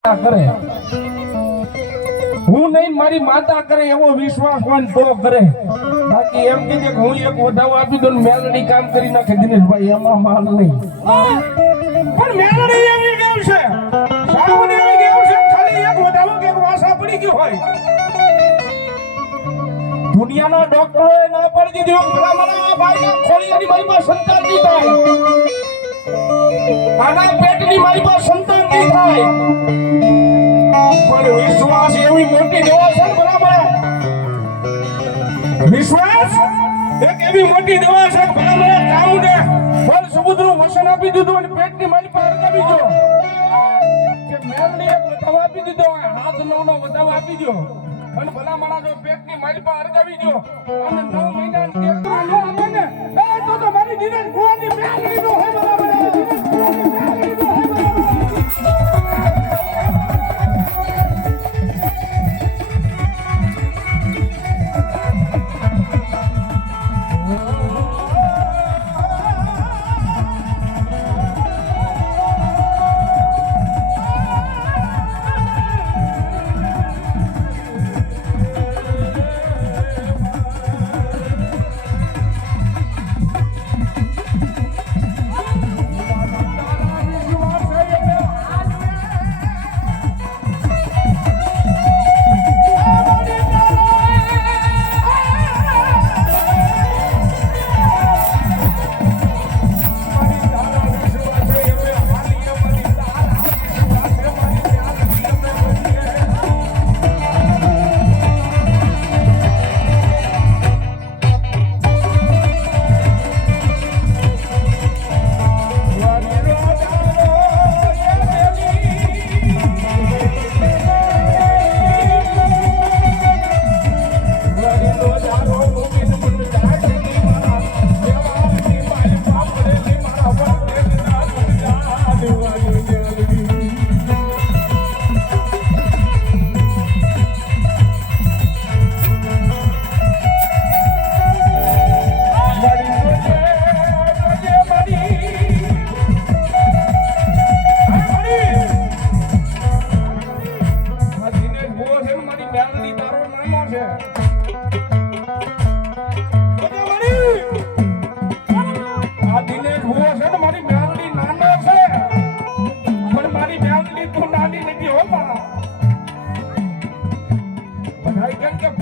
કરે. હું નહીં, મારી માતા કરે એવો વિશ્વાસ હોય તો કરે. બાકી એમ કે હું એક વધાવો આપી દઉં મેલડી કામ કરી નાખે દિનેશભાઈ, એમાં માલ નહીં. પણ મેલડી એવી ગેમ છે? દુનિયાના ડોક્ટરોએ ના પડી દીધી. ખોળિયાની મારી પાસે સંતાન નહીં થાય. આના પેટની મારી પાસે સંતાન નહીં થાય. પણ વિશ્વાસ એવી મોટી દવા છે બરાબર. વિશ્વાસ? એક એવી મોટી દવા છે બરાબર. કાઉને ફળ સમુદ્રનું વસન આપી દીધું અને પેટની મારી પાસે અડકાવી દો કે મેલને એક વધાવો આપી દીધો હાથ નવનો વધાવો આપી દો અને ભલા માણા જો પેટની મારી પાસે અડકાવી દો અને નવ મહિના ન તો તો મારી દિનેશ ભુવાની મેલડી નો હોય બરાબર.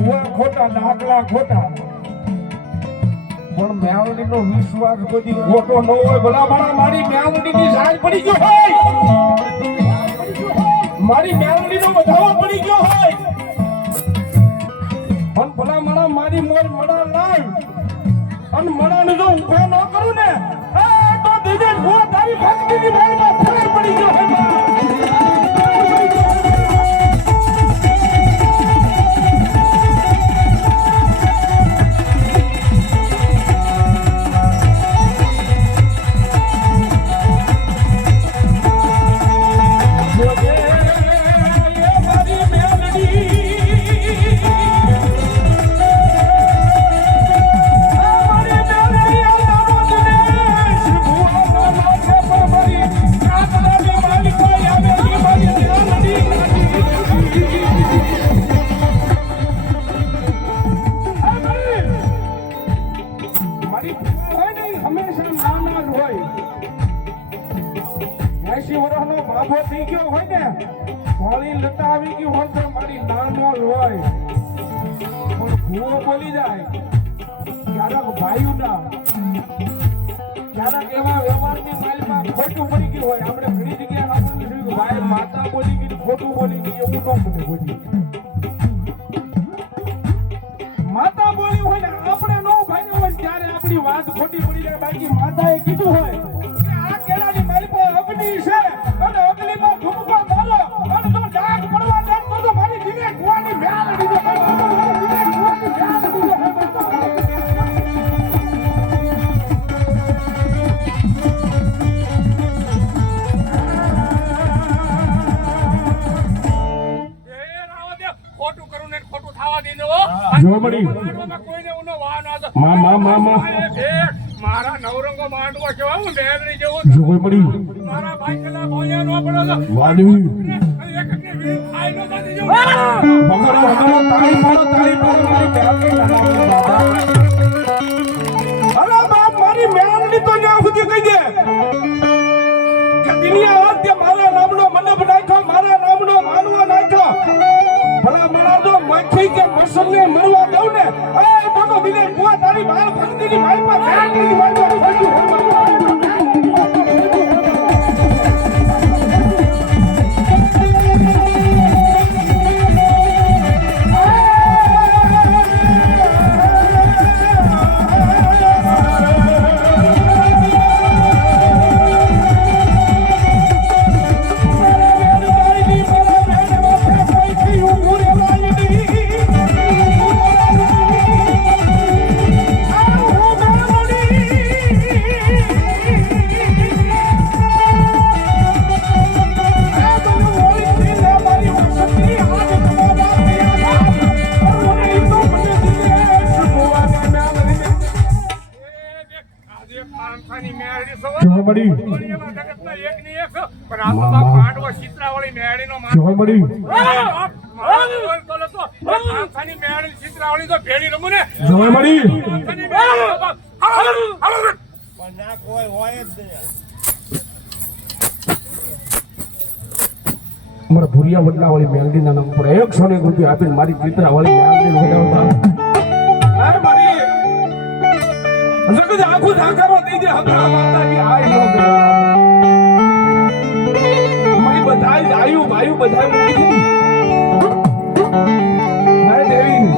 ભુવા ખોટા દાખલા ખોટા. પણ મેવડી નો વિશ્વાસ કોઈ ખોટો ન હોય. ભલા મારા મારી મેવડી ની સાજ પડી ગયો હોય. મારી મેવડી નો વધાવો પડી ગયો હોય. પણ ભલા મારા મારી મોર મડા લાવ અને મડાને જો ઊભો ન કરું ને તો દીદી ભૂ તારી ભક્તિની મેળમાં એસી બાબો થઈ ગયો હોય ને હોળી લતા આવી ગયું હોય તો મારી નાનો હોય પણ ભૂવો બોલી જાય, ક્યારેક ભાઈ ના. ક્યારેક એવા વ્યવહારની માઇલમાં ખોટું પડી ગયું હોય, આપણે ઘણી જગ્યાએ આપણને શું ભાઈ, માતા બોલી ગઈ ખોટું બોલી ગઈ, એવું ન બને બોલી. માતા બોલી હોય ને, આપણે નો ભાઈ હોય ત્યારે આપણી વાત ખોટી પડી જાય. બાકી માતાએ કીધું હોય કે આ કેળાની મારી પર અગ્નિ છે. હો જો મળી. કોઈને ઉનો વાહ ના હતો. મા, મા, મા, મા. મારા નવરંગો માંડવા કેવા મેલડી જેવો જોવા પડી મારા ભાઈ કલા ભોળિયા નો હતો. વાલી અને એક વગાડો, વગાડો, તાળી પાડો, તાળી પાડો, મચ્છી કે મસલને મરવા દઉં ને. એ તો દિને બુઆ તારી બહાર ભક્તિની મારી પર જોવા મળી? જોવા મળી મારા ભૂરિયા વડલા વાળી મેલડીના નામ પર એકસો ને રૂપિયા આપીને મારી ચિત્રા વાળી મેલડી વગાડતા આખું ઝાંકારો દઈ દે માતાજી આય ભાયુ દીધી. મારે દેવી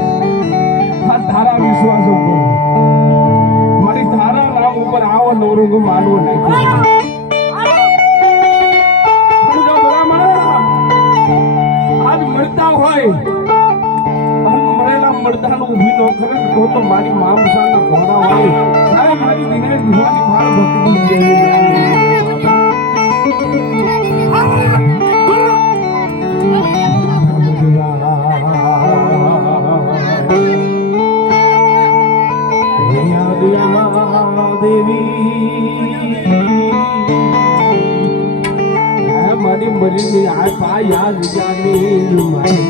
આ તારા વિશ્વાસ ઉપર મારી તારા નામ ઉપર આવો નવરું માનવો માનવું નહીં મળતા હોય મળેલા મળતાનો ઊભી નો કરે તો મારી મા મુસાના ઘોડા મારી ભક્તિ મારી. મરી આ પાયા જાની મારી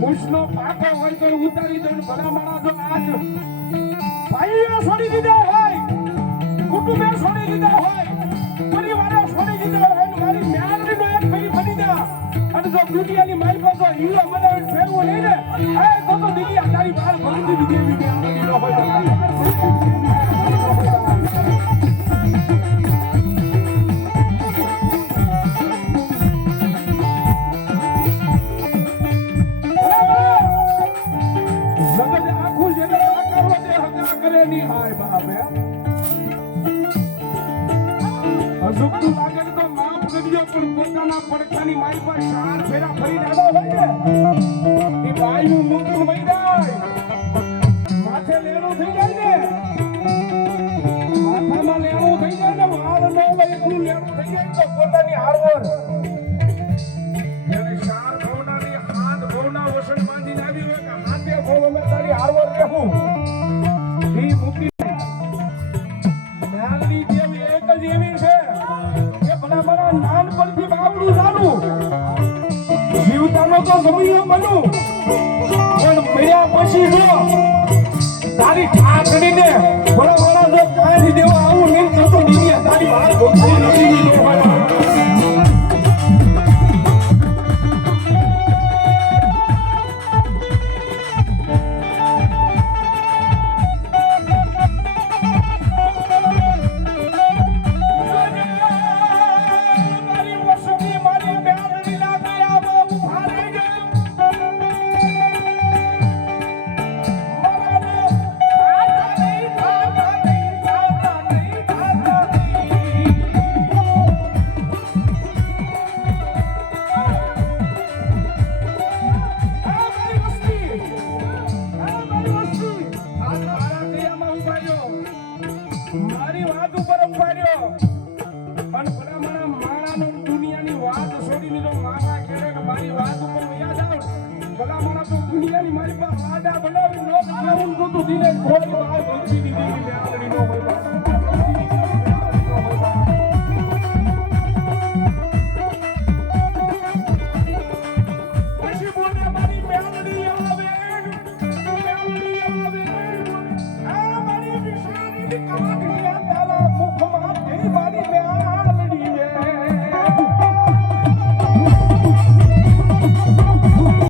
મૂછનો પાકો દીધા હોય કુટુંબે છોડી દીધા હોય પરિવારે છોડી દીધા હોય ને મારી મ્યાનડીનો એક ફેરી બની દે અને જો દુનિયાની મારી પાસે હીરો મને ફેરવો નહીં ને એ તો તો દુનિયા તારી બહાર ભરી દીધી હોય. લેણું ને તો નાનપણથી બાવડું નાનું સમયો બનું પણ મળ્યા પછી જો તારી ઠાકડીને જો કાંઈ દેવા આવું નહીં થતું. દુનિયા તારી વાત